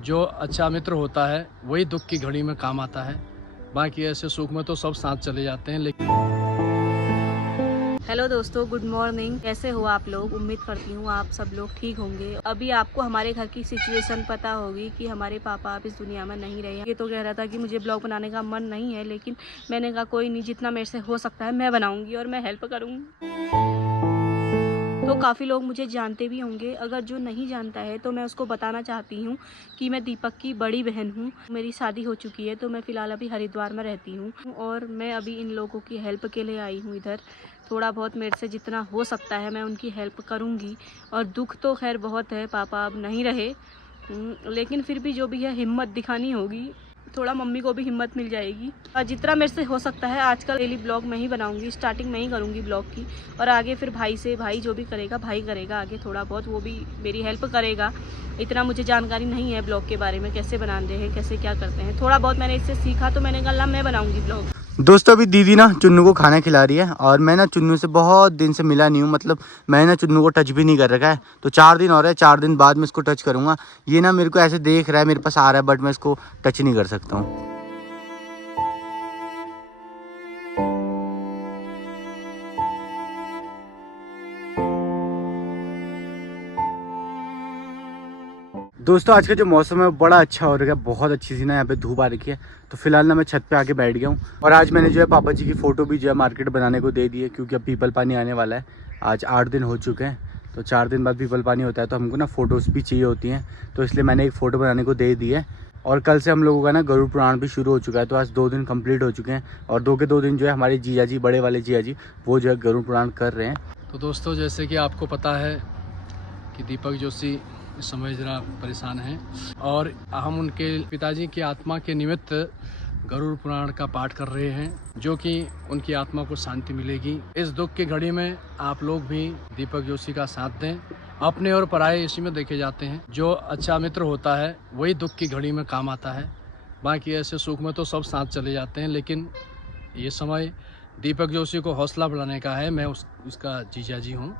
जो अच्छा मित्र होता है वही दुख की घड़ी में काम आता है, बाकी ऐसे सुख में तो सब साथ चले जाते हैं। लेकिन हेलो दोस्तों, गुड मॉर्निंग। कैसे हो आप लोग? उम्मीद करती हूँ आप सब लोग ठीक होंगे। अभी आपको हमारे घर की सिचुएशन पता होगी कि हमारे पापा अब इस दुनिया में नहीं रहे हैं। ये तो कह रहा था कि मुझे ब्लॉग बनाने का मन नहीं है, लेकिन मैंने कहा कोई नहीं, जितना मेरे से हो सकता है मैं बनाऊंगी और मैं हेल्प करूँगी। तो काफ़ी लोग मुझे जानते भी होंगे। अगर जो नहीं जानता है तो मैं उसको बताना चाहती हूँ कि मैं दीपक की बड़ी बहन हूँ। मेरी शादी हो चुकी है, तो मैं फ़िलहाल अभी हरिद्वार में रहती हूँ और मैं अभी इन लोगों की हेल्प के लिए आई हूँ इधर। थोड़ा बहुत मेरे से जितना हो सकता है मैं उनकी हेल्प करूँगी। और दुख तो खैर बहुत है, पापा अब नहीं रहे, लेकिन फिर भी जो भी है हिम्मत दिखानी होगी। थोड़ा मम्मी को भी हिम्मत मिल जाएगी। और जितना मेरे से हो सकता है आजकल डेली ब्लॉग मैं ही बनाऊंगी, स्टार्टिंग में ही करूंगी ब्लॉग की। और आगे फिर भाई जो भी करेगा भाई करेगा आगे, थोड़ा बहुत वो भी मेरी हेल्प करेगा। इतना मुझे जानकारी नहीं है ब्लॉग के बारे में, कैसे बनाते हैं, कैसे क्या करते हैं। थोड़ा बहुत मैंने इससे सीखा तो मैंने कहा मैं बनाऊँगी ब्लॉग। दोस्तों अभी दीदी ना चुन्नू को खाना खिला रही है और मैं ना चुन्नू से बहुत दिन से मिला नहीं हूँ। मतलब मैं ना चुन्नू को टच भी नहीं कर रखा है, तो 4 दिन हो रहे हैं। 4 दिन बाद मैं इसको टच करूँगा। ये ना मेरे को ऐसे देख रहा है, मेरे पास आ रहा है, बट मैं इसको टच नहीं कर सकता हूँ। दोस्तों आज का जो मौसम है वो बड़ा अच्छा हो रहा है, बहुत अच्छी सी ना यहाँ पे धूप आ रखी है। तो फिलहाल ना मैं छत पे आके बैठ गया हूँ। और आज मैंने जो है पापा जी की फ़ोटो भी जो है मार्केट बनाने को दे दी है, क्योंकि अब पीपल पानी आने वाला है। आज 8 दिन हो चुके हैं, तो 4 दिन बाद पीपल पानी होता है, तो हमको ना फ़ोटोज़ भी चाहिए होती हैं। तो इसलिए मैंने एक फ़ोटो बनाने को दे दी है। और कल से हम लोगों का ना गरुड़ पुराण भी शुरू हो चुका है। तो आज 2 दिन कंप्लीट हो चुके हैं और 2 के 2 दिन जो है हमारे जीजा जी, बड़े वाले जीजा जी, वो जो है गरुड़ पुराण कर रहे हैं। तो दोस्तों, जैसे कि आपको पता है कि दीपक जोशी इस समय ज़रा परेशान हैं और हम उनके पिताजी की आत्मा के निमित्त गरुड़ पुराण का पाठ कर रहे हैं, जो कि उनकी आत्मा को शांति मिलेगी। इस दुख की घड़ी में आप लोग भी दीपक जोशी का साथ दें। अपने और पराये इसी में देखे जाते हैं। जो अच्छा मित्र होता है वही दुख की घड़ी में काम आता है, बाकी ऐसे सुख में तो सब साथ चले जाते हैं। लेकिन ये समय दीपक जोशी को हौसला बढ़ाने का है। मैं उसका जीजा जी हूँ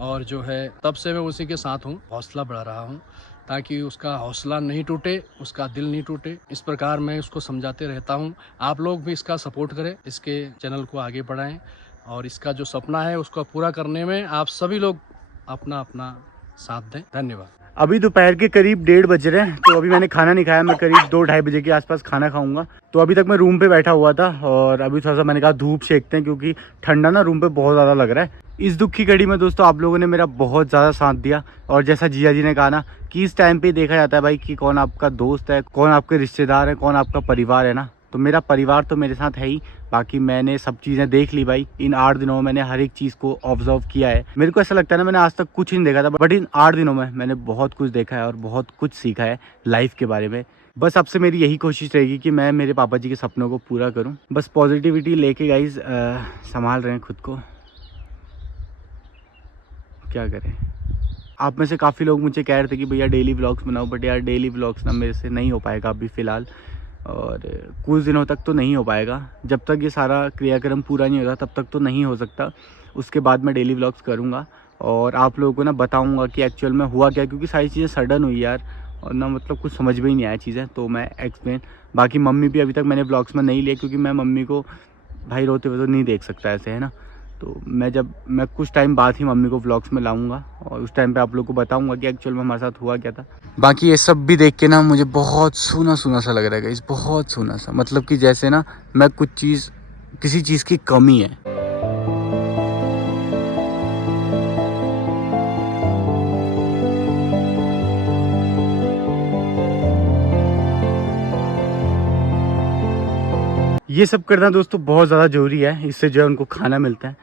और जो है तब से मैं उसी के साथ हूँ, हौसला बढ़ा रहा हूँ ताकि उसका हौसला नहीं टूटे, उसका दिल नहीं टूटे। इस प्रकार मैं उसको समझाते रहता हूँ। आप लोग भी इसका सपोर्ट करें, इसके चैनल को आगे बढ़ाएं और इसका जो सपना है उसको पूरा करने में आप सभी लोग अपना अपना साथ दें। धन्यवाद। अभी दोपहर के करीब 1:30 बज रहे हैं, तो अभी मैंने खाना नहीं खाया। मैं करीब 2-2:30 बजे के आसपास खाना खाऊंगा। तो अभी तक मैं रूम पे बैठा हुआ था और अभी थोड़ा सा मैंने कहा धूप सेकते हैं, क्योंकि ठंडा ना रूम पे बहुत ज़्यादा लग रहा है। इस दुख की घड़ी में दोस्तों आप लोगों ने मेरा बहुत ज़्यादा साथ दिया। और जैसा जिया जी ने कहा ना कि इस टाइम पे देखा जाता है भाई कि कौन आपका दोस्त है, कौन आपके रिश्तेदार है, कौन आपका परिवार है ना। तो मेरा परिवार तो मेरे साथ है ही, बाकी मैंने सब चीज़ें देख ली भाई। इन 8 दिनों में मैंने हर एक चीज़ को ऑब्जर्व किया है। मेरे को ऐसा लगता है ना मैंने आज तक कुछ नहीं देखा था, बट इन 8 दिनों में मैंने बहुत कुछ देखा है और बहुत कुछ सीखा है लाइफ के बारे में। बस अब से मेरी यही कोशिश रहेगी कि मैं मेरे पापा जी के सपनों को पूरा करूं। बस पॉजिटिविटी लेके गाइस संभाल रहे हैं खुद को, क्या करें। आप में से काफ़ी लोग मुझे कह रहे थे कि भैया डेली व्लॉग्स बनाओ, बट यार डेली व्लॉग्स ना मेरे से नहीं हो पाएगा अभी फ़िलहाल, और कुछ दिनों तक तो नहीं हो पाएगा। जब तक ये सारा क्रियाक्रम पूरा नहीं होता तब तक तो नहीं हो सकता। उसके बाद मैं डेली व्लॉग्स करूँगा और आप लोगों को ना बताऊँगा कि एक्चुअल में हुआ क्या, क्योंकि सारी चीज़ें सडन हुई यार, और ना मतलब कुछ समझ में ही नहीं आया चीज़ें, तो मैं एक्सप्लेन। बाकी मम्मी भी अभी तक मैंने व्लॉग्स में नहीं लिए, क्योंकि मैं मम्मी को भाई रोते हुए तो नहीं देख सकता ऐसे, है ना। तो मैं कुछ टाइम बाद ही मम्मी को व्लॉग्स में लाऊंगा और उस टाइम पे आप लोग को बताऊंगा कि एक्चुअल में हमारे साथ हुआ क्या था। बाकी ये सब भी देख के ना मुझे बहुत सूना सूना सा लग रहा है गाइस, बहुत सूना सा। मतलब कि जैसे ना मैं किसी चीज़ की कमी है। ये सब करना दोस्तों बहुत ज़्यादा ज़रूरी है। इससे जो है उनको खाना मिलता है,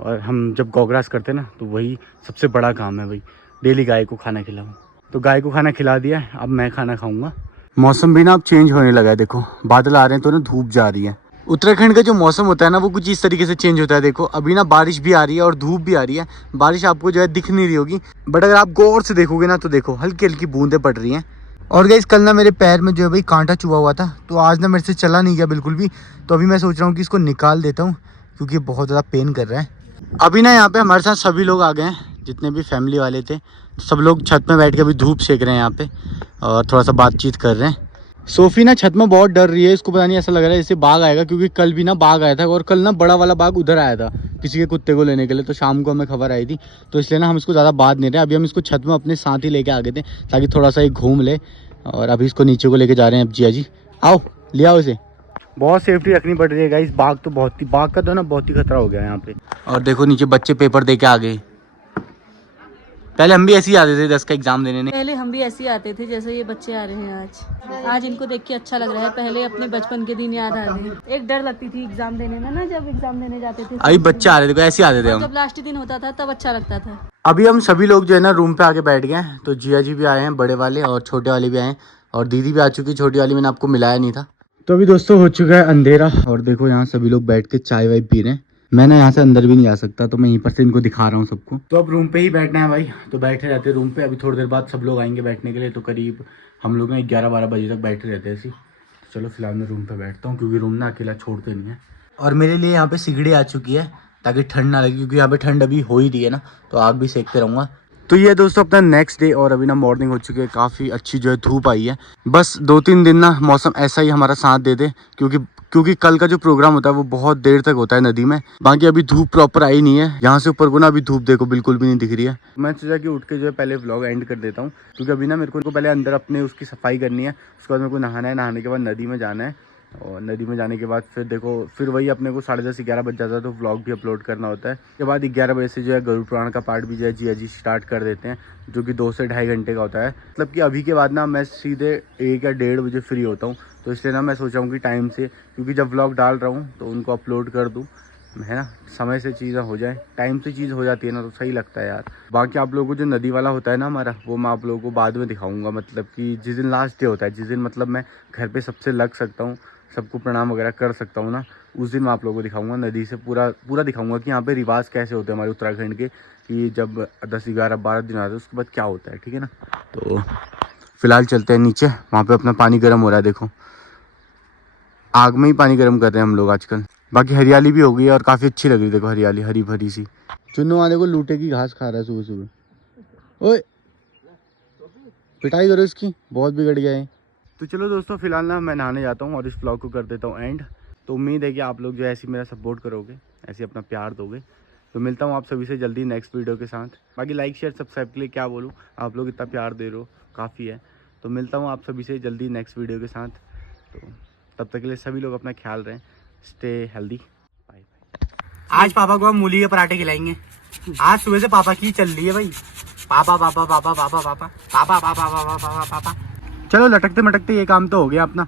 और हम जब गौग्रास करते हैं ना तो वही सबसे बड़ा काम है भाई, डेली गाय को खाना खिलाऊं। तो गाय को खाना खिला दिया है, अब मैं खाना खाऊंगा। मौसम भी ना अब चेंज होने लगा है, देखो बादल आ रहे हैं तो ना धूप जा रही है। उत्तराखंड का जो मौसम होता है ना वो कुछ इस तरीके से चेंज होता है। देखो अभी ना बारिश भी आ रही है और धूप भी आ रही है। बारिश आपको जो है दिख नहीं रही होगी, बट अगर आप गौर से देखोगे ना तो देखो हल्की हल्की बूंदें पड़ रही हैं। और गाइस कल ना मेरे पैर में जो है भाई कांटा चुभा हुआ था, तो आज ना मेरे से चला नहीं गया बिल्कुल भी। तो अभी मैं सोच रहा हूँ कि इसको निकाल देता हूँ, क्योंकि बहुत ज़्यादा पेन कर रहा है। अभी ना यहाँ पे हमारे साथ सभी लोग आ गए हैं, जितने भी फैमिली वाले थे सब लोग छत में बैठ के अभी धूप सेक रहे हैं यहाँ पे और थोड़ा सा बातचीत कर रहे हैं। सोफ़ी ना छत में बहुत डर रही है, इसको पता नहीं ऐसा लग रहा है जैसे बाघ आएगा, क्योंकि कल भी ना बाघ आया था और कल ना बड़ा वाला बाघ उधर आया था किसी के कुत्ते को लेने के लिए, तो शाम को हमें खबर आई थी, तो इसलिए ना हम इसको ज़्यादा बात नहीं रहे। अभी हम इसको छत में अपने साथ ही लेके आ गए थे ताकि थोड़ा सा एक घूम ले, और अभी इसको नीचे को लेके जा रहे हैं। अब जिया जी आओ ले आओ इसे। बहुत सेफ्टी रखनी पड़ रही है गाइस, बाघ तो बहुत ही, बाघ का तो ना बहुत ही खतरा हो गया यहाँ पे। और देखो नीचे बच्चे पेपर दे के आ गए। पहले हम भी ऐसे ही आते थे 10 का एग्जाम देने ने। पहले हम भी ऐसे ही आते थे जैसे ये बच्चे आ रहे हैं आज इनको देख के अच्छा लग रहा है। पहले अपने बचपन के दिन याद आ रहे। एक डर लगती थी एग्जाम देने में ना, जब एग्जाम देने जाते थे अभी बच्चे आ रहे थे, ऐसे आते थे हम। जब लास्ट दिन होता था तब अच्छा लगता था। अभी हम सभी लोग जो है ना रूम पे आके बैठ गए हैं, तो जिया जी भी आए हैं बड़े वाले और छोटे वाले भी आए हैं, और दीदी भी आ चुकी, छोटी वाली मैंने आपको मिलाया नहीं था। तो अभी दोस्तों हो चुका है अंधेरा, और देखो यहाँ सभी लोग बैठ के चाय वाय पी रहे हैं। मैं ना यहाँ से अंदर भी नहीं आ सकता, तो मैं यहीं पर से इनको दिखा रहा हूँ सबको। तो अब रूम पे ही बैठना है भाई, तो बैठे रहते हैं रूम पे। अभी थोड़ी देर बाद सब लोग आएंगे बैठने के लिए, तो करीब हम लोग ना 11-12 बजे तक बैठे रहते हैं ऐसे। चलो फिलहाल मैं रूम पे बैठता हूँ, क्योंकि रूम ना अकेला छोड़ते नहीं है। और मेरे लिए यहाँ पे सिगड़ी आ चुकी है ताकि ठंड ना लगे, क्योंकि यहाँ पे ठंड अभी हो ही रही है ना, तो आग भी सेकते रहूँगा। तो ये दोस्तों अपना नेक्स्ट डे, और अभी ना मॉर्निंग हो चुकी है, काफ़ी अच्छी जो है धूप आई है। बस 2-3 दिन ना मौसम ऐसा ही हमारा साथ दे दे, क्योंकि कल का जो प्रोग्राम होता है वो बहुत देर तक होता है नदी में। बाकी अभी धूप प्रॉपर आई नहीं है, यहाँ से ऊपर को ना अभी धूप देखो बिल्कुल भी नहीं दिख रही है। मैं सोचा कि उठ के जो है पहले व्लॉग एंड कर देता हूँ, क्योंकि अभी ना मेरे को पहले अंदर अपने उसकी सफाई करनी है, उसके बाद मेरे को नहाना है, नहाने के बाद नदी में जाना है, और नदी में जाने के बाद फिर देखो फिर वही अपने को 10:30-11 बज जाता है, तो व्लॉग भी अपलोड करना होता है। उसके बाद 11 बजे से जो है गरुड़ पुराण का पार्ट भी जो है जिया जी स्टार्ट कर देते हैं, जो कि 2 से 2.5 घंटे का होता है। मतलब कि अभी के बाद ना मैं सीधे 1 या 1:30 बजे फ्री होता हूँ, तो इसलिए ना मैं सोचा हूँ कि टाइम से, क्योंकि जब व्लॉग डाल रहा हूँ तो उनको अपलोड कर दूँ, है ना, समय से चीज़ें हो जाए, टाइम से चीज़ हो जाती है ना, तो सही लगता है यार। बाकी आप लोगों को जो नदी वाला होता है ना हमारा, वो मैं आप लोगों को बाद में दिखाऊंगा। मतलब कि जिस दिन लास्ट डे होता है, जिस दिन मतलब मैं घर पे सबसे लग सकता हूँ, सबको प्रणाम वगैरह कर सकता हूँ ना, उस दिन मैं आप लोगों को दिखाऊंगा, नदी से पूरा दिखाऊंगा कि यहाँ पे रिवाज कैसे होते हैं हमारे उत्तराखंड के, कि जब 10-11-12 दिन आते हैं उसके बाद क्या होता है, ठीक है ना। तो फिलहाल चलते हैं नीचे, वहाँ पे अपना पानी गर्म हो रहा है, देखो आग में ही पानी गर्म कर रहे हैं हम लोग आजकल। बाकी हरियाली भी हो गई है और काफ़ी अच्छी लग रही है, देखो हरियाली हरी भरी सी। चुन्नू वाले को लूटे की घास खा रहा है सुबह सुबह। ओए पिटाई करो इसकी, बहुत बिगड़ गया है। तो चलो दोस्तों फिलहाल ना मैं नहाने जाता हूँ और इस ब्लॉग को कर देता हूँ एंड। तो उम्मीद है कि आप लोग जो है ऐसे मेरा सपोर्ट करोगे, ऐसे अपना प्यार दोगे। तो मिलता हूँ आप सभी से जल्दी नेक्स्ट वीडियो के साथ। बाकी लाइक शेयर सब्सक्राइब के लिए क्या बोलूँ, आप लोग इतना प्यार दे रहे हो, काफ़ी है। तो मिलता हूँ आप सभी से जल्दी नेक्स्ट वीडियो के साथ। तो तब तक के लिए सभी लोग अपना ख्याल रखें, स्टे हेल्दी, बाय बाय। आज पापा को हम मूली के पराठे खिलाएंगे। आज सुबह से पापा की चल रही है भाई, पापा पापा पापा पापा पापा पापा पापा पापा पापा पापा। चलो लटकते मटकते ये काम तो हो गया अपना।